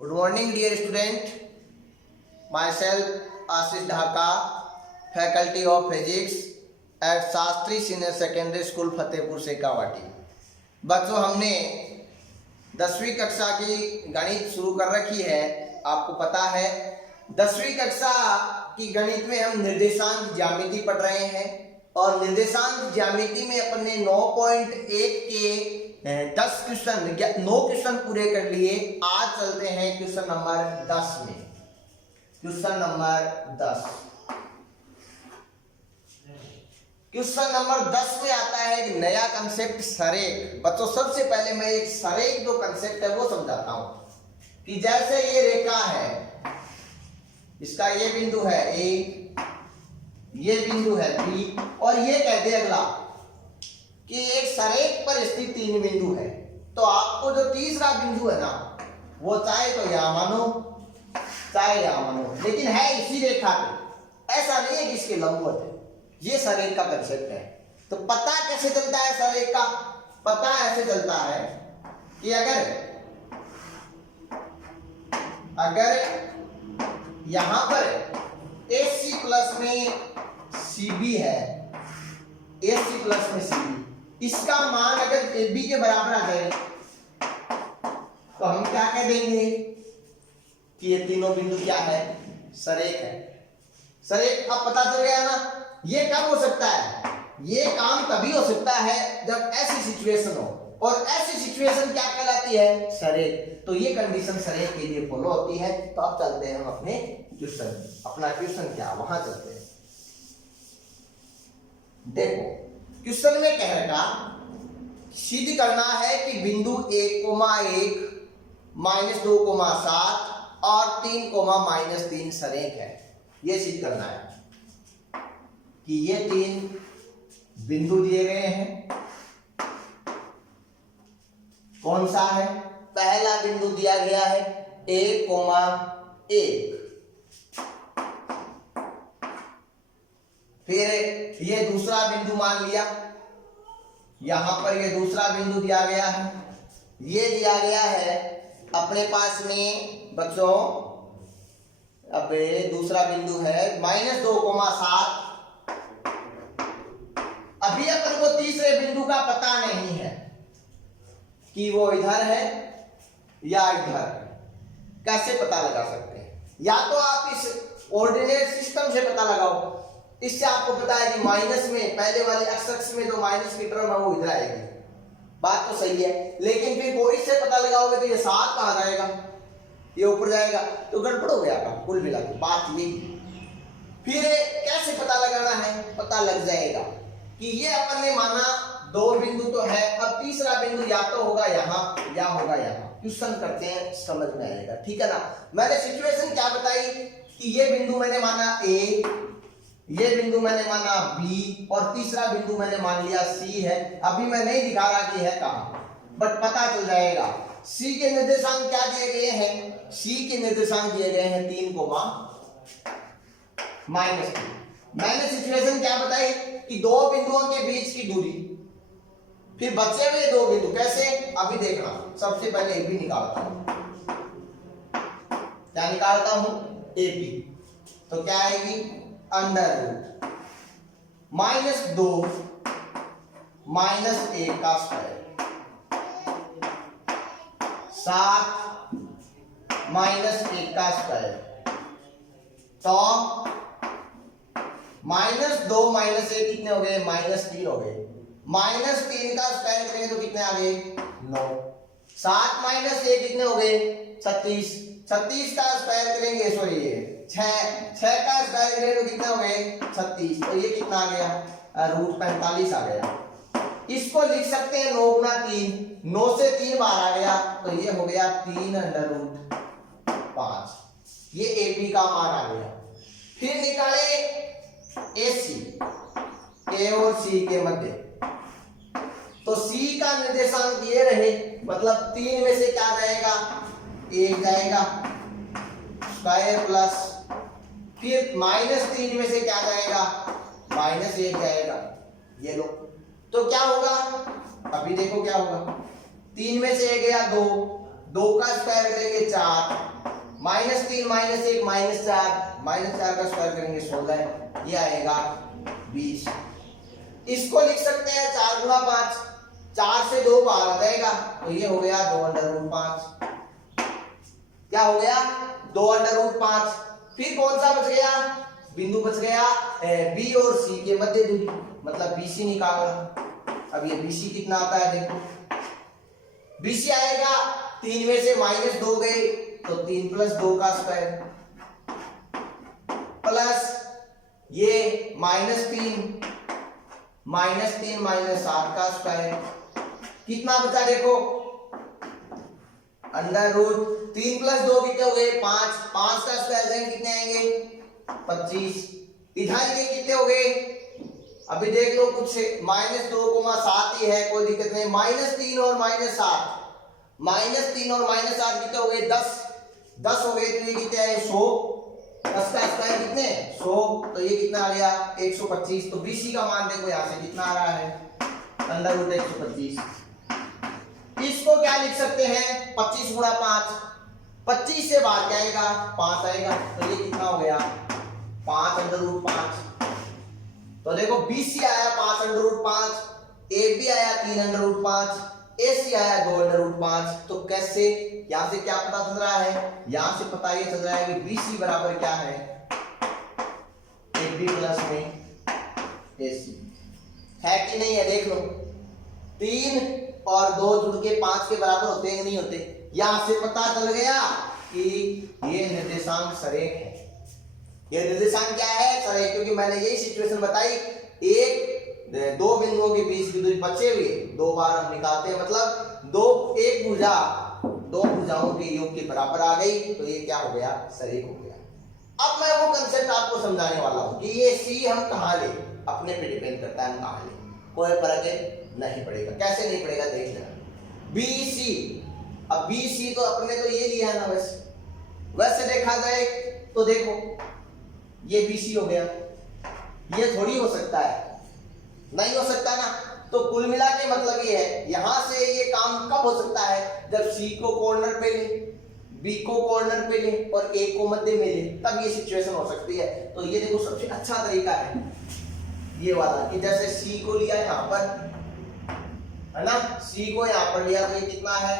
Good morning, dear student. Myself, Ashish Dhaka, Faculty of Physics at Shastri senior secondary school Fatehpur Shekhawati. बच्चों, हमने 10वीं कक्षा की गणित शुरू कर रखी है। आपको पता है 10वीं कक्षा की गणित में हम निर्देशांक ज्यामिति पढ़ रहे हैं और निर्देशांक ज्यामिति में अपने 9.1 के 10 क्वेश्चन 9 क्वेश्चन पूरे कर लिए। आज चलते हैं क्वेश्चन नंबर 10 में। क्वेश्चन नंबर 10 में आता है एक नया कंसेप्ट सरेख। बच्चों, सबसे पहले मैं एक सरेख जो कंसेप्ट है वो समझाता हूं कि जैसे ये रेखा है, इसका ये बिंदु है ए, ये बिंदु है बी और ये कहते हैं अगला कि एक सरेख पर स्थित 3 बिंदु है। तो आपको जो तीसरा बिंदु है ना, वो चाहे तो यहां मानो चाहे यहां मानो, लेकिन है इसी रेखा पे। ऐसा नहीं है कि इसके लंबवत है। ये सरेख का कंसेप्ट है। तो पता कैसे चलता है सरेख का? पता ऐसे चलता है कि अगर यहां पर AC प्लस में CB है, AC प्लस में CB, इसका मान अगर AB के बराबर आ जाए तो हम क्या कह देंगे कि ये तीनों बिंदु क्या है? सरेख है। सरेख अब पता चल गया ना। ये कब हो सकता है? ये काम तभी हो सकता है जब ऐसी सिचुएशन हो, और ऐसी सिचुएशन क्या कहलाती है? सरेख। तो ये कंडीशन सरेख के लिए फॉलो होती है। तो अब चलते हैं हम अपने क्वेश्चन। अपना क्वेश्चन क्या, वहां चलते हैं। देखो, क्वेश्चन में कह रखा सिद्ध करना है कि बिंदु 1,1 -2,7 और 3,-3 सरेख है। ये सिद्ध करना है कि ये 3 बिंदु दिए गए हैं। कौन सा है? पहला बिंदु दिया गया है 1,1। फिर ये दूसरा बिंदु मान लिया, यहां पर ये दूसरा बिंदु दिया गया है। ये दिया गया है अपने पास में बच्चों, अब दूसरा बिंदु है -2,7। अभी अपन को तीसरे बिंदु का पता नहीं है कि वो इधर है या इधर। कैसे पता लगा सकते हैं? या तो आप इस ऑर्डिनेट सिस्टम से पता लगाओ। इससे आपको पता है कि माइनस में पहले वाले एक्स में जो माइनस की टर्म है वो इधर आएगी। बात तो सही है, लेकिन फिर कोई से पता लगाओगे तो ये 7 कहां जाएगा? ये ऊपर जाएगा। तो गड़बड़ हो गया काम कुल मिला के। बात यही। फिर कैसे पता लगाना है? पता लग जाएगा कि ये अपन ने माना 2 बिंदु तो है। अब तीसरा बिंदु या तो होगा यहाँ या होगा यहाँ। क्वेश्चन करते हैं, समझ में आएगा। ठीक है ना। मैंने सिचुएशन क्या बताई कि ये बिंदु मैंने माना A, ये बिंदु मैंने माना B और तीसरा बिंदु मैंने मान लिया C है। अभी मैं नहीं दिखा रहा कि है कहां, बट पता चल जाएगा। C के निर्देशांक क्या दिए गए हैं? C के निर्देशांक दिए गए हैं 3, -3। मैंने सिचुएशन क्या बताई कि 2 बिंदुओं के बीच की दूरी। फिर बचे हुए 2 बिंदु कैसे? अभी देखना। सबसे पहले AB निकालता हूं। क्या निकालता हूं? AB। तो क्या आएगी? √-2 -1 का स्क्वायर 7 -1 का स्क्वायर। तो -2 -1 कितने हो गए? -3 हो गए। -3 का स्क्वायर करेंगे तो कितने आ गए? 9। 7 -1 कितने हो गए? 36। 36 का स्क्वायर करेंगे, सॉरी ये 6 का स्क्वायर करेंगे तो कितने हो गए? 36। तो ये कितना आ गया? √45 आ गया। इसको लिख सकते हैं 9 गुना 3। 9 से 3 बार आ गया तो ये हो गया 3√5। ये AB का मान आ गया। फिर निकाले AC, A और C के मध्य। तो C का निर्देशांक ये रहे, मतलब 3 में से क्या जाएगा? 1 जाएगा स्क्वायर प्लस, फिर -3 में से क्या जाएगा? -1 जाएगा। ये लो। तो क्या होगा? अभी देखो क्या होगा। 3 में से 1 गया 2, 2 का स्क्वायर करेंगे 4, -3 -1 -4, -4 का स्क्वायर करेंगे 16, ये आएगा 20। इसको लिख सकते हैं 4 गुणा 5, 4 से 2 बाहर आ जाएगा तो ये हो गया 2√5। क्या हो गया 2√5। फिर कौन सा बच गया बिंदु बच गया बी और सी के मध्य दूरी, मतलब बीसी निकालना। अब ये बीसी कितना आता है देखो, बीसी आएगा 3 में से -2 गए तो 3 + 2 का स्क्वायर प्लस ये -3 -7 का स्क्वायर, कितना बचा देखो √3 + 2 कितने हो गए 5, 5 का स्क्वायर करेंगे कितने आएंगे 25। इधर ये कितने हो गए अभी देख लो कुछ -2,7 ही है, कोई दिक्कत नहीं। -3 और -7, -3 और -7 कितने हो गए 10 हो गए, तो ये कितने आए 100, 10 का स्क्वायर कितने 100, तो ये कितना आ गया 125। तो बीसी का मान देखो यहाँ से कितना आ रहा है √125। इसको क्या लिख सकते हैं 25 गुणा 5, 25 से बाहर क्या आएगा 5 आएगा, तो ये कितना हो गया 5√5। तो देखो BC आया 5√5, AB आया 3√5, AC आया 2√5। तो कैसे यहां से क्या पता चल रहा है, यहां से पता ये चल रहा है कि BC बराबर क्या है AB प्लस में AC है कि नहीं है, देख लो 3 और 2 जुड़ के 5 के बराबर होते हैं नहीं होते। यहां से पता चल गया कि ये निर्देशांक सरेख है। ये निर्देशांक क्या है सरेख, क्योंकि मैंने यही सिचुएशन बताई, एक 2 बिंदुओं के बीच की दूरी बचे हुए 2 बार हम निकालते हैं, मतलब एक भुजा 2 भुजाओं के योग के बराबर आ गई, तो ये क्या हो गया सरेख हो गया। अब मैं वो कंसेप्ट आपको समझाने वाला हूं कि ये सी हम कहां ले, अपने पे डिपेंड करता है हम कहां ले, कोई फर्क नहीं पड़ेगा। कैसे नहीं पड़ेगा देख लेना। BC, अब BC तो अपने तो ये लिया है ना, वैसे देखा जाए तो देखो ये BC हो गया, ये थोड़ी हो सकता है, नहीं हो सकता ना। तो कुल मिला के मतलब ये है यहां से ये काम कब हो सकता है जब C को कॉर्नर पे ले, B को कॉर्नर पे ले और A को मध्य में ले, तब ये सिचुएशन हो सकती है। तो ये देखो सबसे अच्छा तरीका है ये वाला कि जैसे C को लिया यहां पर है ना, C को यहां पर लिया तो ये कितना है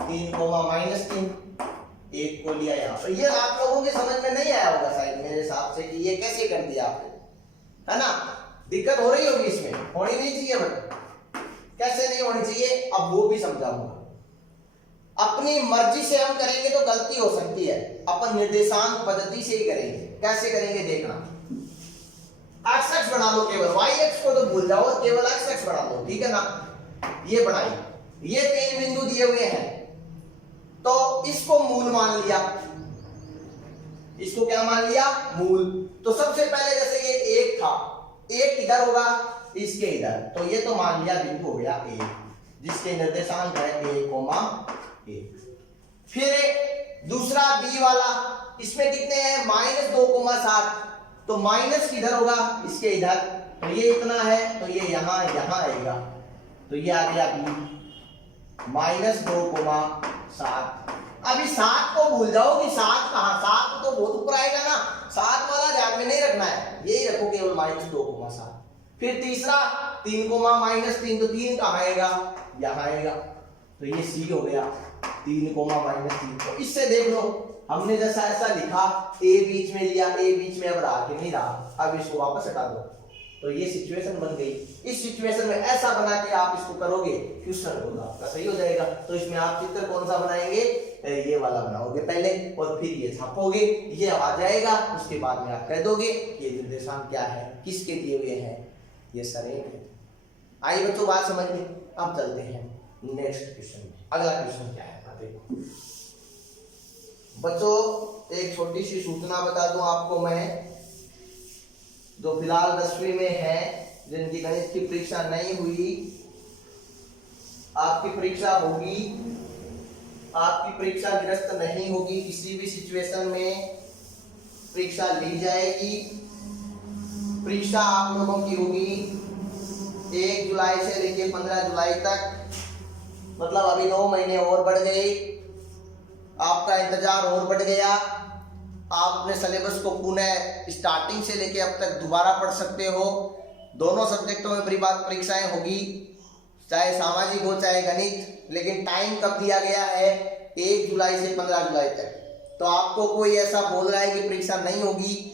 3, -3, 1 को लिया यहाँ पर। ये आप लोगों के समझ में नहीं आया होगा शायद मेरे हिसाब से कि ये कैसे कर दिया आपने, है ना, दिक्कत हो रही होगी इसमें, होनी नहीं चाहिए, बट कैसे नहीं होनी चाहिए अब वो भी समझाऊंगा। अपनी मर्जी से हम करेंगे तो गलती हो सकती है, अपन निर्देशांक पद्धति से ही करेंगे। कैसे करेंगे देखना, x बना लो, केवल y को तो भूल जाओ, केवल x बना लो, ठीक है ना। ये बनाई, ये 3 बिंदु दिए हुए हैं तो इसको मूल मान लिया, इसको क्या मान लिया मूल। तो सबसे पहले जैसे ये 1 था, 1 इधर होगा इसके इधर, तो ये तो मान लिया बिंदु हो गया 1 जिसके निर्देशांक है a,1। फिर दूसरा B वाला, इसमें कितने हैं -2,7, तो माइनस किधर होगा इसके इधर, तो ये इतना है तो ये यहां आएगा, तो ये आ गया B -2,7। अभी 7 को भूल जाओ कि 7 कहां, 7 तो बहुत ऊपर आएगा ना, 7 वाला ध्यान में नहीं रखना है, यही रखो केवल -2,7। फिर तीसरा 3, -3, तो 3 कहां आएगा यहां आएगा, तो ये C हो गया 3, -3। तो इससे देख लो हमने जैसा ऐसा लिखा, A बीच में लिया, A बीच में अब रहा कि नहीं रहा, अब इसको वापस हटा दो, तो ये सिचुएशन बन गई। इस सिचुएशन में ऐसा बना के आप इसको करोगे क्वेश्चन होगा आपका सही हो जाएगा। तो इसमें आप चित्र कौन सा बनाएंगे, ये वाला बनाओगे पहले और फिर ये छापोगे, ये आ जाएगा, उसके बाद में आप कह दोगे ये निर्देशांक क्या है, किसके दिए हुए हैं, ये सरेख है। आइए बच्चों बात समझ में, अब चलते हैं नेक्स्ट क्वेश्चन में। अगला क्वेश्चन क्या है देखो बच्चों, एक छोटी सी सूचना बता दूं आपको मैं, जो फिलहाल 10वीं में है, जिनकी गणित की परीक्षा नहीं हुई, आपकी परीक्षा होगी, आपकी परीक्षा निरस्त नहीं होगी, किसी भी सिचुएशन में परीक्षा ली जाएगी। परीक्षा आप लोगों की होगी 1 जुलाई से लेकर 15 जुलाई तक, मतलब अभी 9 महीने और बढ़ गए, आपका इंतजार और बढ़ गया। आप अपने सिलेबस को पुनः स्टार्टिंग से लेके अब तक दोबारा पढ़ सकते हो। दोनों सब्जेक्टों में परीक्षाएं होगी, चाहे सामाजिक हो चाहे गणित, लेकिन टाइम कब दिया गया है? 1 जुलाई से 15 जुलाई तक। तो आपको कोई ऐसा बोल रहा है कि परीक्षा नहीं होगी,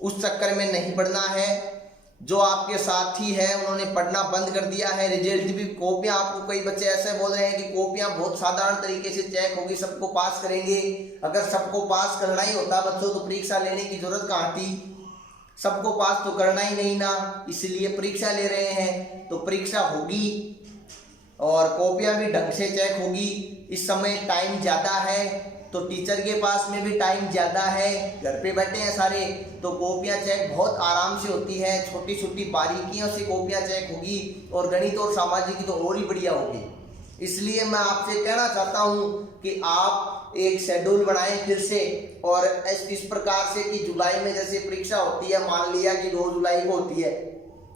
उस चक्कर में नहीं पढ़ना है। जो आपके साथी है उन्होंने पढ़ना बंद कर दिया है, रिजल्ट भी, कॉपियां, आपको कई बच्चे ऐसे बोल रहे हैं कि कॉपियां बहुत साधारण तरीके से चेक होगी, सबको पास करेंगे। अगर सबको पास करना ही होता बच्चों तो परीक्षा लेने की जरूरत कहाँ थी? सबको पास तो करना ही नहीं ना, इसलिए परीक्षा ले रहे हैं। तो परीक्षा होगी और कॉपियां भी ढंग से चेक होगी। इस समय टाइम ज़्यादा है तो टीचर के पास में भी टाइम ज़्यादा है, घर पे बैठे हैं सारे, तो कॉपियां चेक बहुत आराम से होती है, छोटी छोटी बारीकियों से कॉपियां चेक होगी। और गणित और सामाजिक की तो और ही बढ़िया होगी। इसलिए मैं आपसे कहना चाहता हूं कि आप एक शेड्यूल बनाएं फिर से, और इस प्रकार से कि जुलाई में जैसे परीक्षा होती है, मान लिया कि 2 जुलाई को होती है,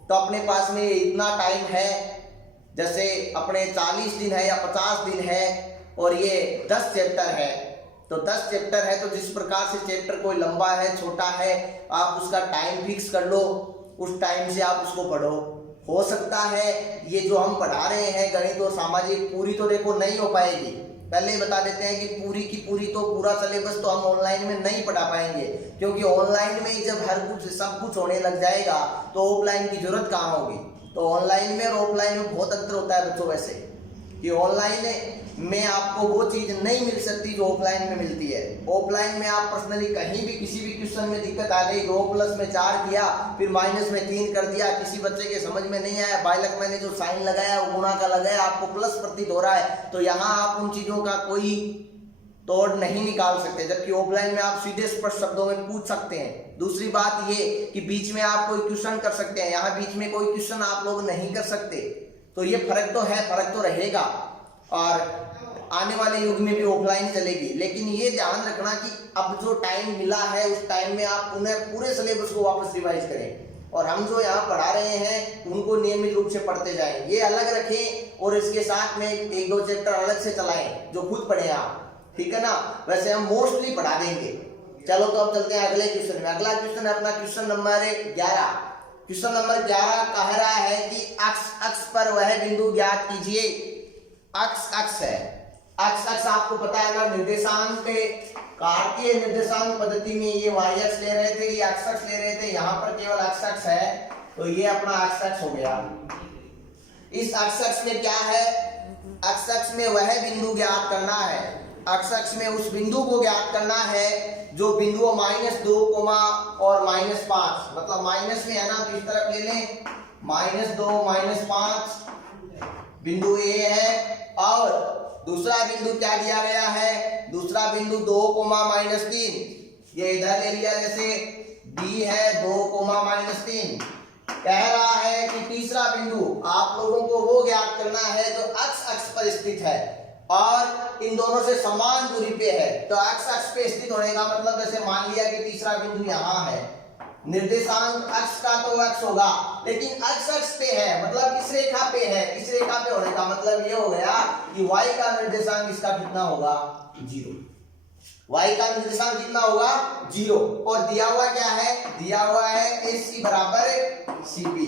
तो अपने पास में इतना टाइम है, जैसे अपने 40 दिन है या 50 दिन है, और ये 10 चैप्टर है, तो 10 चैप्टर है, तो जिस प्रकार से चैप्टर कोई लंबा है छोटा है, आप उसका टाइम फिक्स कर लो, उस टाइम से आप उसको पढ़ो। हो सकता है ये जो हम पढ़ा रहे हैं गणित और सामाजिक, पूरी तो देखो नहीं हो पाएगी, पहले ही बता देते हैं कि पूरी की पूरी तो पूरा सिलेबस तो हम ऑनलाइन में नहीं पढ़ा पाएंगे, क्योंकि ऑनलाइन में ही जब हर कुछ सब कुछ होने लग जाएगा तो ऑफलाइन की जरूरत कहाँ होगी। तो ऑनलाइन में और ऑफलाइन में बहुत अंतर होता है बच्चों, वैसे कि ऑनलाइन में आपको वो चीज नहीं मिल सकती जो ऑफलाइन में मिलती है। ऑफलाइन में आप पर्सनली कहीं भी किसी भी क्वेश्चन में दिक्कत आ गई, 2 + में 4 किया, फिर माइनस में 3 कर दिया, किसी बच्चे के समझ में नहीं आया, बाइलक मैंने जो साइन लगाया वो गुणा का लगाया, आपको प्लस प्रतीत हो रहा है, तो यहाँ आप उन चीजों का कोई तोड़ नहीं निकाल सकते, जबकि ऑफलाइन में आप सीधे स्पष्ट शब्दों में पूछ सकते हैं। दूसरी बात ये कि बीच में आप कोई क्वेश्चन कर सकते हैं, यहाँ बीच में कोई क्वेश्चन आप लोग नहीं कर सकते। तो ये फर्क तो है, फर्क तो रहेगा, और आने वाले युग में भी ऑफलाइन चलेगी। लेकिन ये ध्यान रखना कि अब जो टाइम मिला है उस टाइम में आप पूरे सिलेबस को वापस रिवाइज करें, और हम जो यहाँ पढ़ा रहे हैं उनको नियमित रूप से पढ़ते जाएं। ये अलग रखें और इसके साथ में 1-2 चैप्टर अलग से चलाएं जो खुद पढ़े आप, ठीक है ना। वैसे हम मोस्टली पढ़ा देंगे। चलो तो अब चलते हैं अगले क्वेश्चन में। अगला क्वेश्चन है अपना क्वेश्चन नंबर 11। क्वेश्चन नंबर 11 कह रहा है कि अक्ष पर वह बिंदु ज्ञात कीजिए। अक्ष है, अक्ष आपको पता है ना, निर्देशांक कार्तीय निर्देशांक पद्धति में ये y अक्ष ले रहे थे, ये अक्ष ले रहे थे, यहाँ पर केवल अक्ष है, तो ये अपना अक्ष हो गया। इस अक्ष में क्या है? अक्ष में वह बिंदु ज्ञात करना है, अक्ष में उस बिंदु को ज्ञात करना है जो बिंदु -2, और -5, मतलब माइनस में है ना, तो इस तरफ ले लें, -2, -5 बिंदु ए है, और दूसरा बिंदु क्या दिया गया है? दूसरा बिंदु 2, -3, ये इधर ले लिया, जैसे डी है 2, -3। कह रहा है कि तीसरा बिंदु आप लोगों को वो ज्ञात करना है जो अक्ष पर स्थित है और इन दोनों से समान दूरी पे है। तो अक्ष पे स्थित होने का मतलब, जैसे मान लिया कि तीसरा बिंदु यहाँ है, निर्देशांक अक्ष का तो अक्ष होगा, लेकिन अक्ष पे है, मतलब इस रेखा पे है, इस रेखा पे होने का मतलब ये हो गया कि y का निर्देशांक इसका कितना होगा? 0। y का निर्देशांक कितना होगा? 0। और दिया हुआ क्या है? दिया हुआ है AC बराबर CP,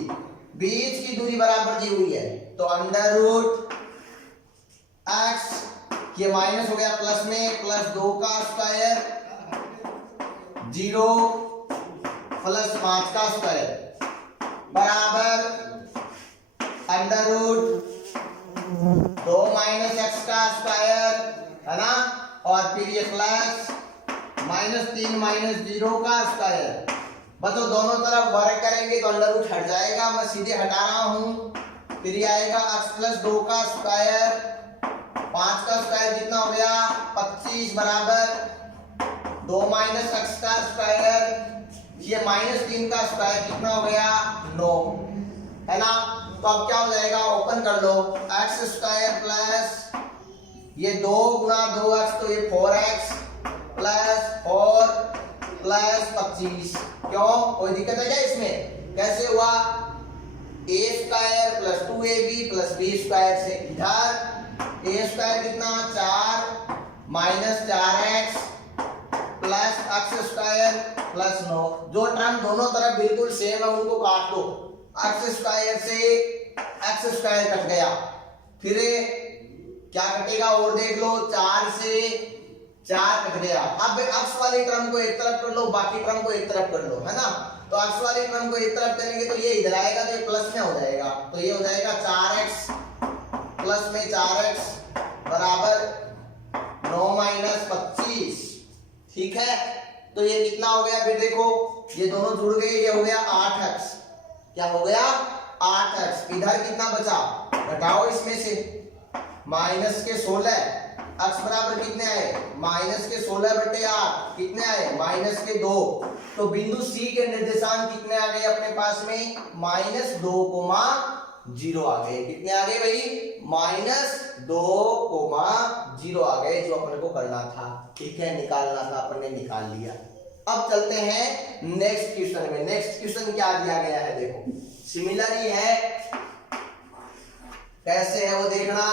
बीच की दूरी बराबर दी हुई है, तो √x, ये माइनस हो गया प्लस में, +2 का स्क्वायर, 0 + 5 का स्क्वायर बराबर √2 - x का स्क्वायर, है ना, और फिर ये प्लस -3 - 0 का स्क्वायर। बताओ दोनों तरफ वर्ग करेंगे तो √ हट जाएगा, मैं सीधे हटा रहा हूं, फिर ये आएगा x + 2 का स्क्वायर, 5 का स्क्वायर कितना हो गया? 25 बराबर 2 - x का स्क्वायर, ये -3 का स्क्वायर कितना हो गया? 9, है ना। तो अब क्या हो जाएगा? ओपन कर लो, x² प्लस ये 2 × 2x, तो ये 4x + 4 + 25। क्यों, कोई दिक्कत है क्या इसमें? कैसे हुआ? a² + 2ab + b² से इधर a² कितना? 4 -4x plus x square plus 9। जो टर्म दोनों तरफ बिल्कुल सेम है उनको काट दो। x स्क्वायर से x स्क्वायर कट गया, फिर क्या कटेगा और देख लो, 4 से 4 कट गया। अब x वाली टर्म को एक तरफ कर लो, बाकी टर्म को एक तरफ कर लो, है ना। तो x वाली टर्म को एक तरफ करेंगे तो ये इधर आएगा तो ये प्लस में हो जाएगा, तो ये हो जाएगा 4x प्लस में 4x बराबर 9 - 25। ठीक है, तो ये कितना हो गया, फिर देखो ये दोनों जुड़ गए, ये हो गया 8x। क्या हो गया 8x। इधर कितना बचा, घटाओ इसमें से माइनस के 16, x बराबर कितने आए -16/8, कितने आए -2। तो बिंदु C के निर्देशांक कितने आ गए अपने पास में, -2,0 आ गए। कितने आ गए भाई, -2,0 आ गए, जो अपन को करना था। ठीक है, निकालना था, अपन ने निकाल लिया। अब चलते हैं नेक्स्ट क्वेश्चन में। नेक्स्ट क्वेश्चन क्या दिया गया है, देखो सिमिलर ही है, कैसे है वो देखना।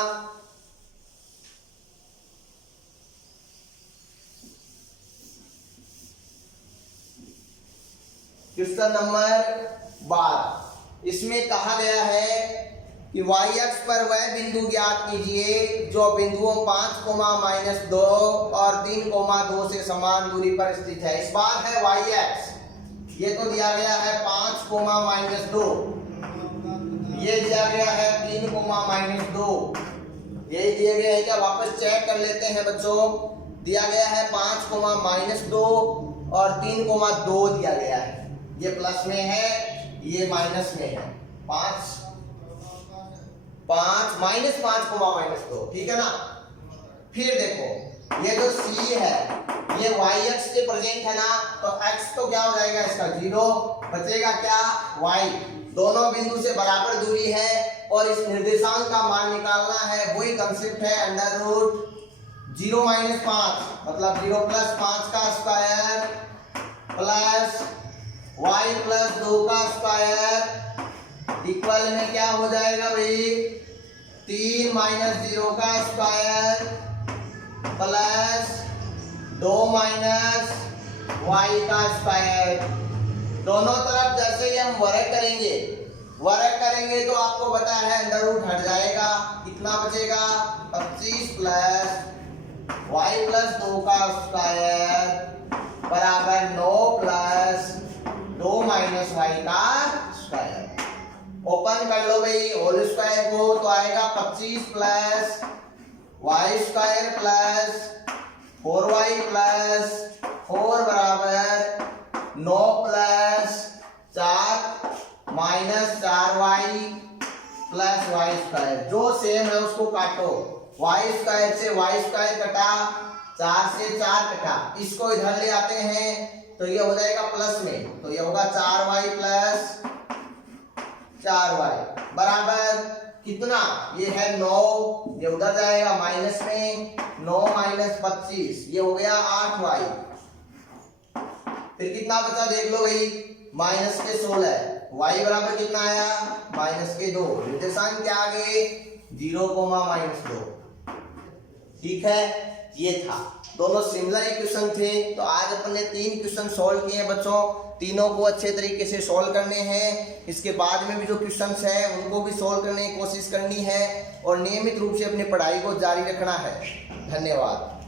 क्वेश्चन नंबर 12, इसमें कहा गया है कि y अक्ष पर वह बिंदु ज्ञात कीजिए जो बिंदुओं 5, -2 और 3, 2 से समान दूरी पर स्थित है। इस बार है y अक्ष, ये तो दिया गया है 5, -2, ये दिया गया है 3, -2, ये दिए गए हैं क्या, वापस चेक कर लेते हैं बच्चों। दिया गया है 5, -2 और 3, 2 दिया गया है, ये प्लस में है, ये माइनस में है। 5 -5, ठीक है ना। फिर देखो ये जो C है ये y अक्ष के प्रेजेंट है ना, तो x तो क्या हो जाएगा इसका 0, बचेगा क्या y। दोनों बिंदु से बराबर दूरी है और इस निर्देशांक का मान निकालना है, वही कंसेप्ट है √0 - 5 मतलब 0 + 5 का स्क्वायर प्लस y + 2 का स्क्वायर इक्वल में क्या हो जाएगा भाई, 3 - 0 का स्क्वायर प्लस 2 - y का स्क्वायर। दोनों तरफ जैसे ही हम वर्ग करेंगे तो आपको पता है अंडर रूट हट जाएगा, कितना बचेगा 25 प्लस y + 2 का स्क्वायर बराबर 9 प्लस 2 - y का स्क्वायर। ओपन कर लो भाई होल स्क्वायर को, तो आएगा 25 plus y square plus 4y plus 4 बराबर 9 plus 4 minus 4y plus y square. जो सेम है उसको काटो, y स्क्वायर से y स्क्वायर कटा, 4 से 4 कटा, इसको इधर ले आते हैं तो ये हो जाएगा प्लस में, तो ये होगा 4y प्लस 4y बराबर कितना, ये है 9, ये उधर जाएगा माइनस में, 9 - 25 ये हो गया 8y। फिर कितना बचा देख लो भाई, -16, y बराबर कितना आया -2, निर्देशांक क्या आ गए 0, -2। ठीक है, ये था, दोनों सिमिलर इक्वेशन थे। तो आज अपन ने 3 क्वेश्चन सॉल्व किए बच्चों, तीनों को अच्छे तरीके से सॉल्व करने हैं। इसके बाद में भी जो क्वेश्चंस हैं उनको भी सॉल्व करने की कोशिश करनी है और नियमित रूप से अपनी पढ़ाई को जारी रखना है। धन्यवाद।